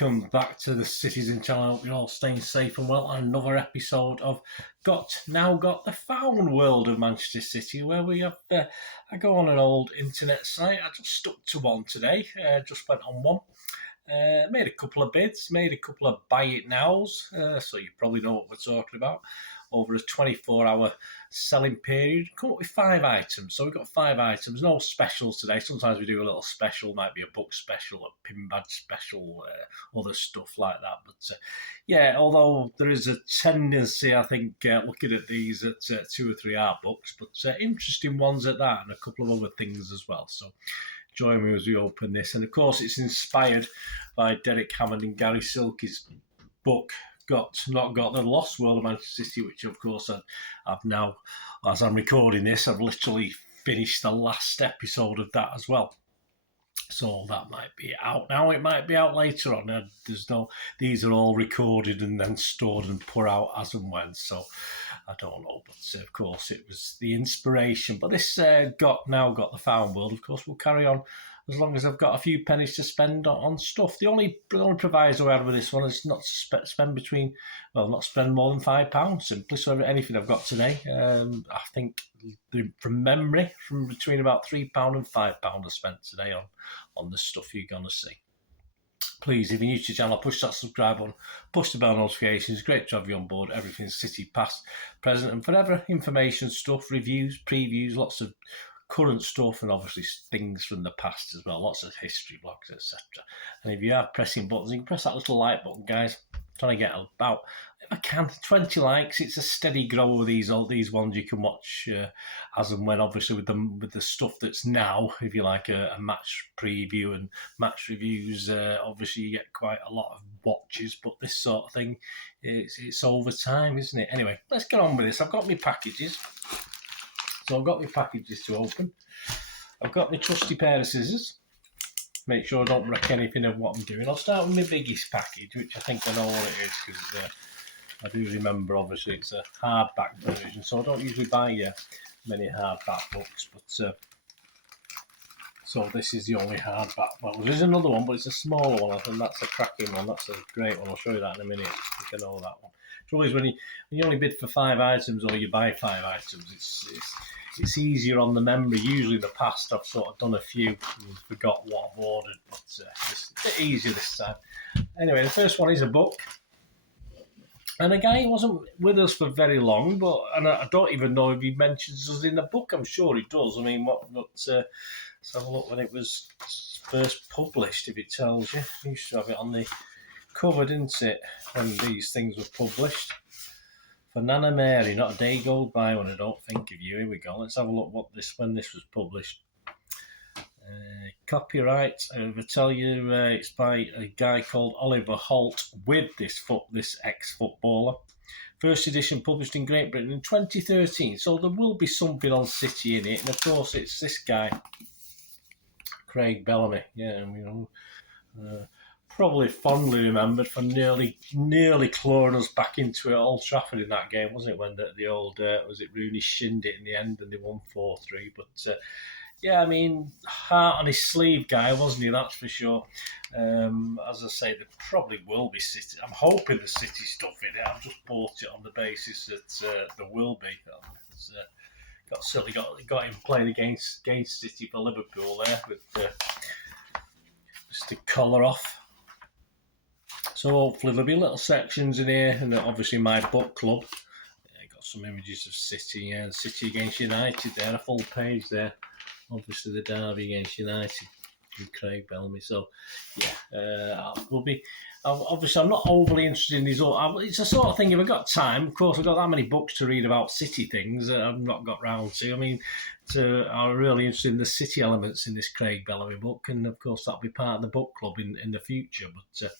welcome back to the Citizen channel. I hope you're all staying safe and well on another episode of Got the Found World of Manchester City, where we have I go on an old internet site. I just stuck to one today, just went on one, made a couple of bids, made a couple of buy it nows, so you probably know what we're talking about. Over a 24-hour selling period, come up with 5 items. So we've got 5 items, no specials today. Sometimes we do a little special, might be a book special, a pin badge special, other stuff like that. But yeah, although there is a tendency, I think, looking at these at 2 or 3 art books, but interesting ones at that, and a couple of other things as well. So join me as we open this. And of course, it's inspired by Derek Hammond and Gary Silkey's book, Not Got the Lost World of Manchester City, which of course I've now, as I'm recording this, I've literally finished the last episode of that as well. So that might be out now, it might be out later on. These are all recorded and then stored and put out as and when, so I don't know, but of course it was the inspiration. But this got the Found World, of course, will carry on as long as I've got a few pennies to spend on stuff. The only proviso I had with this one is not to not spend more than £5 simply. So anything I've got today, I think from memory, from between about £3 and £5 I spent today on the stuff you're going to see. Please, if you're new to the channel, push that subscribe button, push the bell notifications. Great to have you on board. Everything's City, past, present and forever. Information stuff, reviews, previews, lots of current stuff, and obviously things from the past as well, lots of history blogs, etc. And if you are pressing buttons, you can press that little like button, guys. I'm trying to get about, if I can, 20 likes. It's a steady grower. These ones you can watch as and when, obviously with the stuff that's now, if you like, a match preview and match reviews, obviously you get quite a lot of watches, but this sort of thing, it's over time, isn't it? Anyway, let's get on with this. I've got my packages. So I've got my packages to open. I've got my trusty pair of scissors. Make sure I don't wreck anything of what I'm doing. I'll start with my biggest package, which I think I know what it is, because I do remember, obviously, it's a hardback version, so I don't usually buy many hardback books, but so this is the only hardback. Well, there's another one, but it's a smaller one. I think that's a cracking one. That's a great one. I'll show you that in a minute. I think I know that one. It's always when you only bid for 5 items or you buy 5 items, it's easier on the memory. Usually in the past I've sort of done a few and forgot what I've ordered, but it's a bit easier this time. Anyway, the first one is a book. And a guy who wasn't with us for very long, and I don't even know if he mentions us in the book. I'm sure he does. I mean, let's have a look when it was first published, if it tells you. We used to have it on the cover, didn't it, when these things were published? For Nana Mary, not a day goes by when I don't think of you. Here we go. Let's have a look when this was published. Copyright, I tell you, it's by a guy called Oliver Holt with this ex-footballer. First edition published in Great Britain in 2013. So there will be something on City in it, and of course it's this guy, Craig Bellamy. Yeah, probably fondly remembered for nearly clawing us back into it at Old Trafford in that game, wasn't it? When the old was it Rooney shinned it in the end and they won 4-3. But yeah, I mean, heart on his sleeve guy, wasn't he? That's for sure. As I say, there probably will be City. I'm hoping the City stuff in it. I've just bought it on the basis that there will be. Got him playing against City for Liverpool there with just the collar off. So hopefully there'll be little sections in here, and obviously my book club. Got some images of City, and City against United there, a full page there. Obviously the derby against United with Craig Bellamy. So yeah, obviously I'm not overly interested in these. It's a sort of thing, if I've got time, of course I've got that many books to read about City things that I've not got round to. I mean, I'm really interested in the City elements in this Craig Bellamy book, and of course that'll be part of the book club in the future. But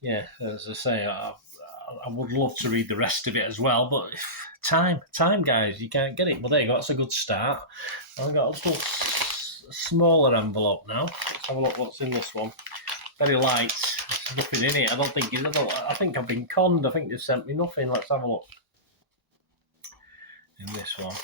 yeah, as I say, I would love to read the rest of it as well, but time, guys, you can't get it. Well, there you go, that's a good start. I've got a little smaller envelope now. Let's have a look what's in this one. Very light, there's nothing in it. I think I've been conned. I think they've sent me nothing. Let's have a look in this one.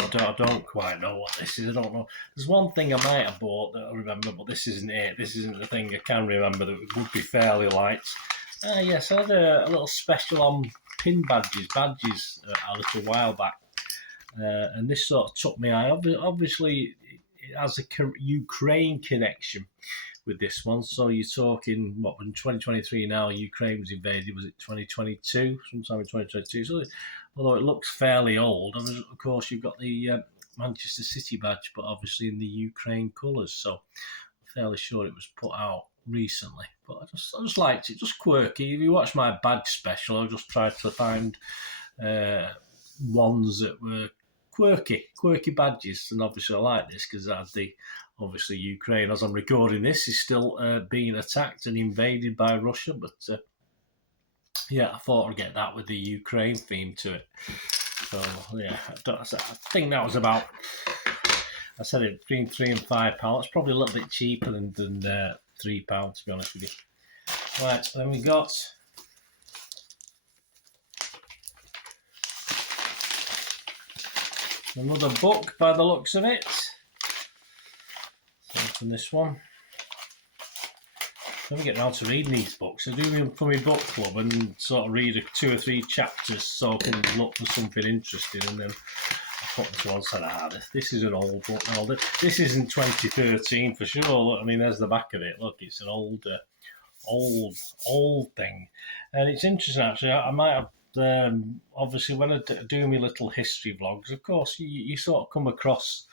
No, I don't quite know what this is. I don't know. There's one thing I might have bought that I remember, but this isn't it. This isn't the thing I can remember that would be fairly light. Yes, I had a little special on pin badges a little while back. And this sort of took my eye. Obviously, it has a Ukraine connection with this one. So you're talking, what, in 2023 now, Ukraine was invaded, was it 2022? Sometime in 2022. So although it looks fairly old, of course, you've got the Manchester City badge, but obviously in the Ukraine colours. So I'm fairly sure it was put out recently. But I just liked it, just quirky. If you watch my badge special, I just tried to find ones that were quirky badges, and obviously I like this because obviously Ukraine, as I'm recording this, is still being attacked and invaded by Russia. But yeah, I thought I'd get that with the Ukraine theme to it. So yeah, I think that was about. I said it between £3 and £5. It's probably a little bit cheaper than £3, to be honest with you. Right, then we got. Another book by the looks of it. So open this one. I never get around to reading these books. I do them for my book club and sort of read 2 or 3 chapters so I can look for something interesting, and then I put them to one side. This is an old book now. This isn't 2013 for sure. Look, I mean, there's the back of it. Look, it's an old thing. And it's interesting, actually. I might have obviously when I do my little history vlogs, of course you sort of come across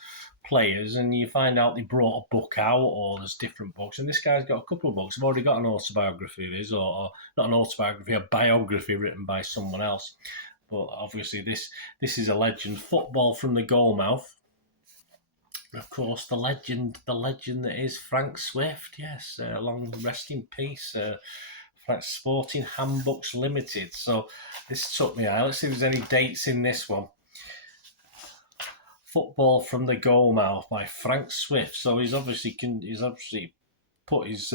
players and you find out they brought a book out, or there's different books, and this guy's got a couple of books. I've already got an autobiography of his, or not an autobiography, a biography written by someone else. But obviously this is a legend. Football from the Goalmouth. Of course, the legend that is Frank Swift. Yes, long rest in peace. Sporting Handbooks Limited. So this took me out. Let's see if there's any dates in this one. Football from the Goalmouth by Frank Swift. So he's obviously put his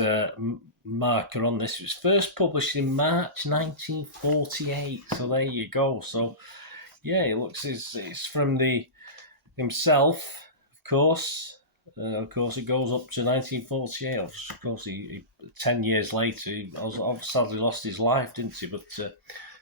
marker on this. It was first published in March 1948. So there you go. So yeah, it looks it's from himself, of course. Of course, it goes up to 1948. Of course, he 10 years later, he sadly lost his life, didn't he? But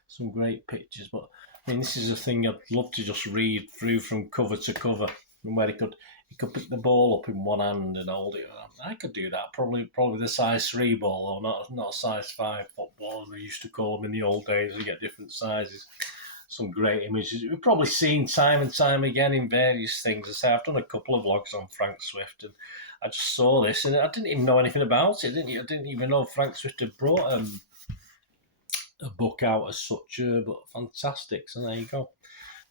some great pictures. But I mean, this is a thing I'd love to just read through from cover to cover, and where he could pick the ball up in one hand and hold it. I could do that. Probably the size 3 ball, or not a size 5 football, as we used to call them in the old days. We get different sizes. Some great images. We've probably seen time and time again in various things. I say I've done a couple of vlogs on Frank Swift, and I just saw this, and I didn't even know anything about it. I didn't even know Frank Swift had brought a book out as such. But fantastic. So there you go,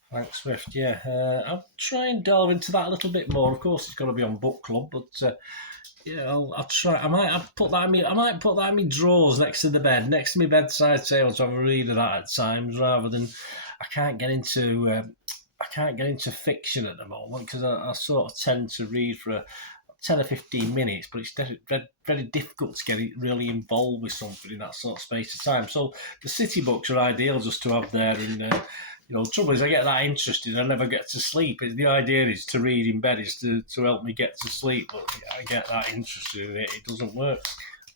Frank Swift. Yeah, I'll try and delve into that a little bit more. Of course, it's got to be on book club, but. Yeah, I'll try. I might put that in my drawers next to the bed, next to my bedside table, to have a read of that at times, rather than I can't get into fiction at the moment, because I sort of tend to read for 10 or 15 minutes, but it's very, very difficult to get really involved with something in that sort of space of time. So the city books are ideal just to have there. And the trouble is I get that interested, I never get to sleep. The idea is to read in bed is to help me get to sleep, but I get that interested in it, it doesn't work.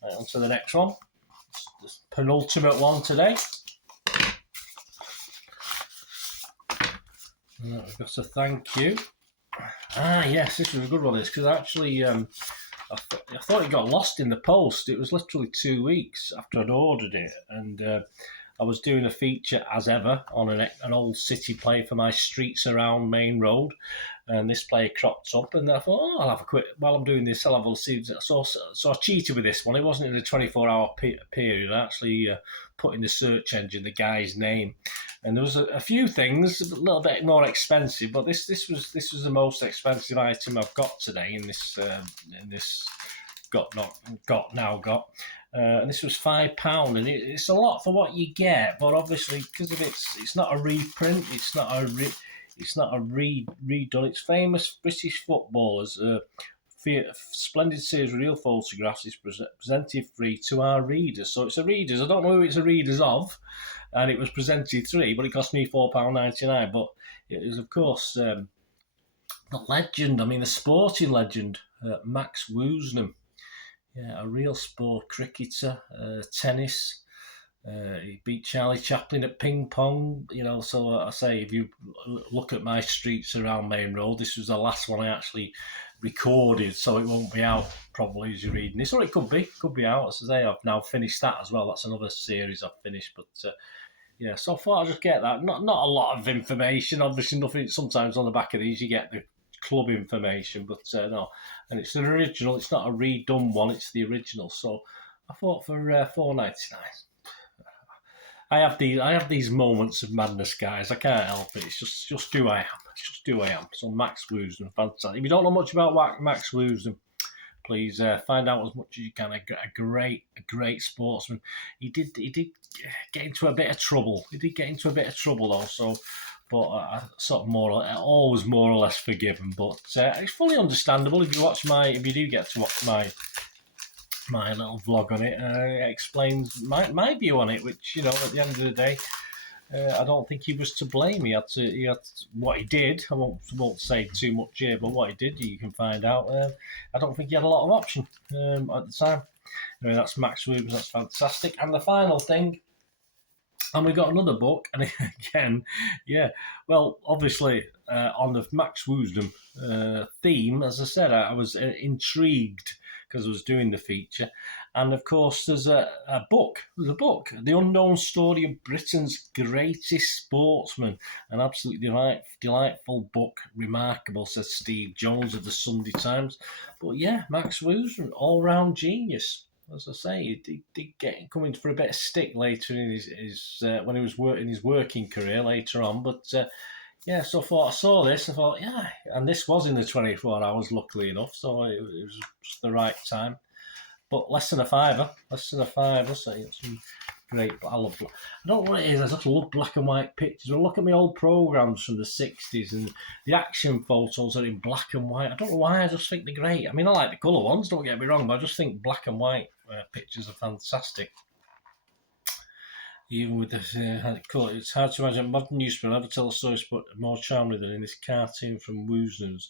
Right, on to the next one. It's the penultimate one today. We've got a thank you. Yes, this was a good one, because actually I thought it got lost in the post. It was literally 2 weeks after I'd ordered it, and I was doing a feature, as ever, on an old City play for my Streets Around Main Road, and this play cropped up, and I thought, I'll have a quick, while I'm doing this, I'll have a see. So I cheated with this one. It wasn't in a 24-hour period. I actually put in the search engine the guy's name, and there was a few things a little bit more expensive, but this was the most expensive item I've got today in this got. And this was £5, and it's a lot for what you get. But obviously, because of it's not a reprint, it's not a redone. It's famous British footballers. Splendid series of real photographs is presented free to our readers. So it's a readers. I don't know who it's a readers of, and it was presented free, but it cost me £4.99. But it was, of course, the legend, I mean, the sporting legend, Max Woosnam. Yeah, a real sport cricketer, tennis. He beat Charlie Chaplin at ping pong, So I say, if you look at my streets around Main Road, this was the last one I actually recorded, so it won't be out probably as you're reading this, or it could be out. As I say, I've now finished that as well. That's another series I've finished, but yeah. So I thought I'd just get that. Not a lot of information, obviously. Nothing. Sometimes on the back of these you get the club information, but no. And it's an original. It's not a redone one. It's the original. So I thought for £4.99. I have these moments of madness, guys. I can't help it. It's just who I am. It's just who I am. So Max Woosnam, fantastic. If you don't know much about Max Woosnam, please find out as much as you can. A great sportsman. He did get into a bit of trouble. He did get into a bit of trouble though. So, but sort of always more or less forgiven. But it's fully understandable if you do get to watch my little vlog on it. It explains my view on it, which, at the end of the day, I don't think he was to blame. He had what he did. I won't say too much here, but what he did, you can find out. I don't think he had a lot of option at the time. Anyway, that's Max Woosnam. That's fantastic. And the final thing, and we got another book, and again, yeah. Well, obviously, on the Max Woosnam theme, as I said, I was intrigued because I was doing the feature. And of course, there's a book. There's a book, The Unknown Story of Britain's Greatest Sportsman. An absolutely delightful book. Remarkable, says Steve Jones of the Sunday Times. But yeah, Max Woosnam, all-round genius. As I say, he did come in for a bit of stick later in his when he was in his working career later on. But yeah, so I saw this, I thought, yeah, and this was in the 24 hours, luckily enough, so it was just the right time. But less than a fiver, so it's great. But I don't know what it is, I just love black and white pictures. I look at my old programmes from the 60s, and the action photos are in black and white. I don't know why, I just think they're great. I mean, I like the colour ones, don't get me wrong, but I just think black and white pictures are fantastic. Even with this, it's hard to imagine a modern newspaper ever tell a story more charmingly than in this cartoon from Woosnam's.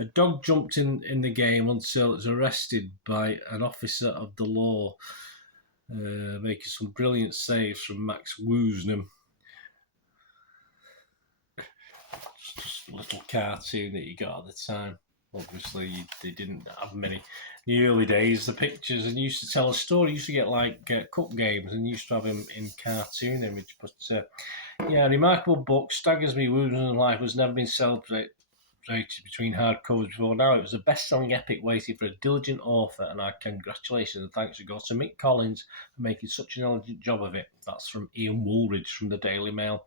A dog jumped in the game until it was arrested by an officer of the law, making some brilliant saves from Max Woosnam. Just a little cartoon that you got at the time. Obviously, they didn't have many. In the early days, the pictures, and used to tell a story. Used to get like cup games, and used to have him in cartoon image. But yeah, remarkable book. Staggers me. Woosnam's life has never been celebrated between hardcovers before now. It was a best-selling epic waiting for a diligent author, and our congratulations and thanks go to Mick Collins for making such an elegant job of it. That's from Ian Woolridge from the Daily Mail.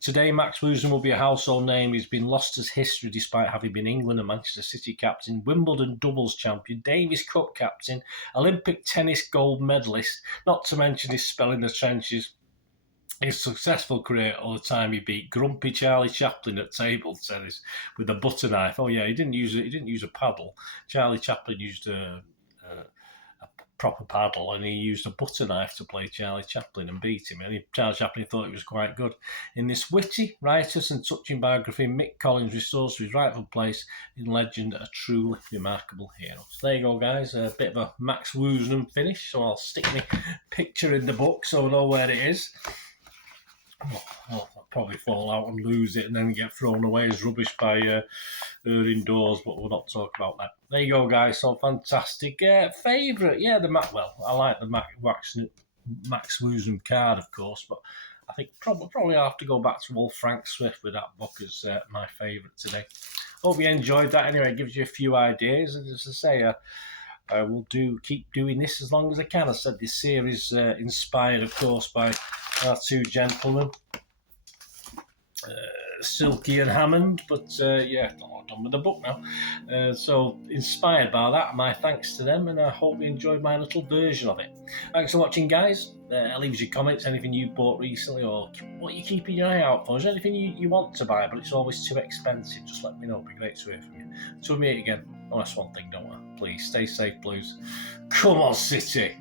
Today, Max Woosnam will be a household name. He's been lost as history despite having been England and Manchester City captain, Wimbledon doubles champion, Davis Cup captain, Olympic tennis gold medalist, not to mention his spell in the trenches. His successful career all the time he beat grumpy Charlie Chaplin at table tennis with a butter knife. Oh yeah, he didn't use a paddle. Charlie Chaplin used a proper paddle, and he used a butter knife to play Charlie Chaplin and beat him. And Charlie Chaplin thought it was quite good. In this witty, righteous and touching biography, Mick Collins restores to his rightful place in legend a truly remarkable hero. So there you go, guys. A bit of a Max Woosnam finish. So I'll stick my picture in the book so I know where it is. I'll probably fall out and lose it and then get thrown away as rubbish by her indoors, but we'll not talk about that. There you go, guys. So fantastic. Favourite, yeah, I like the Max Woosnam card, of course, but I think probably I'll have to go back to old Frank Swift with that book as my favourite today. Hope you enjoyed that. Anyway, it gives you a few ideas, and as I say, I will keep doing this as long as I can. I said this series inspired, of course, by our two gentlemen, Silky and Hammond, but yeah, I'm done with the book now. So inspired by that, my thanks to them, and I hope you enjoyed my little version of it. Thanks for watching, guys. Leave us your comments, anything you bought recently or what you're keeping your eye out for. Is there anything you want to buy but it's always too expensive? Just let me know. It'd be great to hear from you. Until we meet again, that's one thing, don't I? Please stay safe, Blues. Come on, City.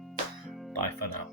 Bye for now.